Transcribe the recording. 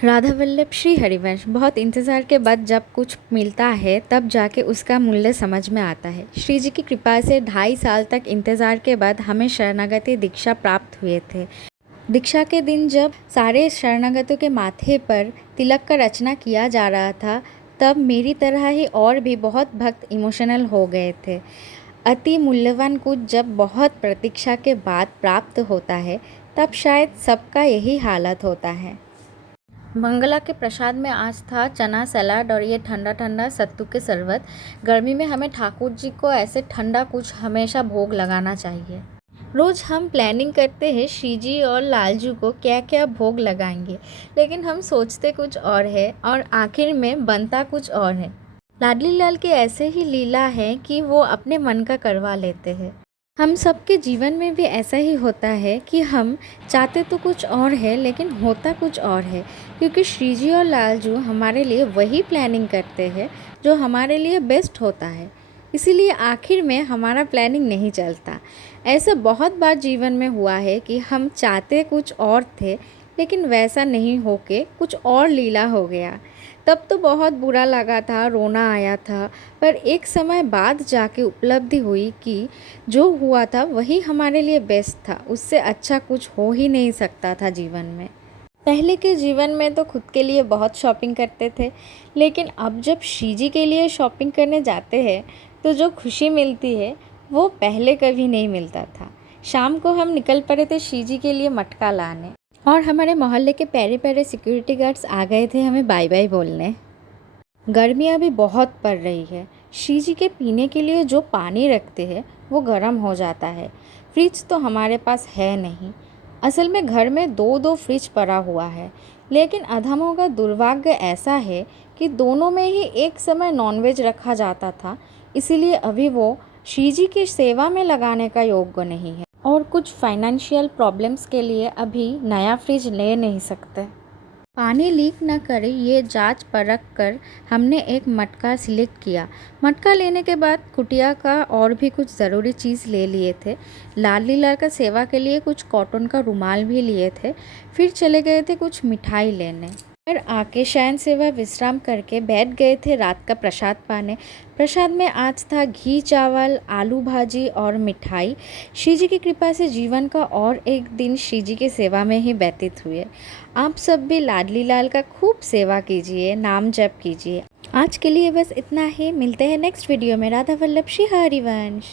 राधा वल्लभ श्री हरिवंश। बहुत इंतज़ार के बाद जब कुछ मिलता है तब जाके उसका मूल्य समझ में आता है। श्री जी की कृपा से 2.5 साल तक इंतज़ार के बाद हमें शरणागति दीक्षा प्राप्त हुए थे। दीक्षा के दिन जब सारे शरणागतों के माथे पर तिलक का रचना किया जा रहा था, तब मेरी तरह ही और भी बहुत भक्त इमोशनल हो गए थे। अति मूल्यवान कुछ जब बहुत प्रतीक्षा के बाद प्राप्त होता है, तब शायद सबका यही हालत होता है। मंगला के प्रसाद में आज था चना सलाद और ये ठंडा ठंडा सत्तू के शरबत। गर्मी में हमें ठाकुर जी को ऐसे ठंडा कुछ हमेशा भोग लगाना चाहिए। रोज़ हम प्लानिंग करते हैं श्री जी और लालजू को क्या क्या भोग लगाएंगे, लेकिन हम सोचते कुछ और है और आखिर में बनता कुछ और है। लाडली लाल के ऐसे ही लीला है कि वो अपने मन का करवा लेते हैं। हम सबके जीवन में भी ऐसा ही होता है कि हम चाहते तो कुछ और है लेकिन होता कुछ और है, क्योंकि श्रीजी और लालजू हमारे लिए वही प्लानिंग करते हैं जो हमारे लिए बेस्ट होता है। इसीलिए आखिर में हमारा प्लानिंग नहीं चलता। ऐसा बहुत बार जीवन में हुआ है कि हम चाहते कुछ और थे लेकिन वैसा नहीं होके कुछ और लीला हो गया। तब तो बहुत बुरा लगा था, रोना आया था, पर एक समय बाद जाके उपलब्धि हुई कि जो हुआ था वही हमारे लिए बेस्ट था। उससे अच्छा कुछ हो ही नहीं सकता था जीवन में। पहले के जीवन में तो खुद के लिए बहुत शॉपिंग करते थे, लेकिन अब जब श्रीजी के लिए शॉपिंग करने जाते हैं तो जो खुशी मिलती है वो पहले कभी नहीं मिलता था। शाम को हम निकल पड़े थे श्रीजी के लिए मटका लाने, और हमारे मोहल्ले के प्यारे प्यारे सिक्योरिटी गार्ड्स आ गए थे हमें बाय बाय बोलने। गर्मियाँ भी बहुत पड़ रही है। श्री जी के पीने के लिए जो पानी रखते हैं वो गर्म हो जाता है। फ्रिज तो हमारे पास है नहीं। असल में घर में दो दो फ्रिज पड़ा हुआ है, लेकिन अधमों का दुर्भाग्य ऐसा है कि दोनों में ही एक समय नॉनवेज रखा जाता था, इसीलिए अभी वो श्री जी की सेवा में लगाने का योग्य नहीं है, और कुछ फाइनेंशियल प्रॉब्लम्स के लिए अभी नया फ्रिज ले नहीं सकते। पानी लीक न करे ये जांच परख कर हमने एक मटका सिलेक्ट किया। मटका लेने के बाद कुटिया का और भी कुछ ज़रूरी चीज़ ले लिए थे। लाडली लाल का सेवा के लिए कुछ कॉटन का रुमाल भी लिए थे। फिर चले गए थे कुछ मिठाई लेने। फिर आके शयन सेवा विश्राम करके बैठ गए थे रात का प्रसाद पाने। प्रसाद में आज था घी चावल, आलू भाजी और मिठाई। श्री जी की कृपा से जीवन का और एक दिन श्री जी की सेवा में ही व्यतीत हुए। आप सब भी लाडली लाल का खूब सेवा कीजिए, नाम जप कीजिए। आज के लिए बस इतना ही। मिलते हैं नेक्स्ट वीडियो में। राधा वल्लभ श्री हरिवंश।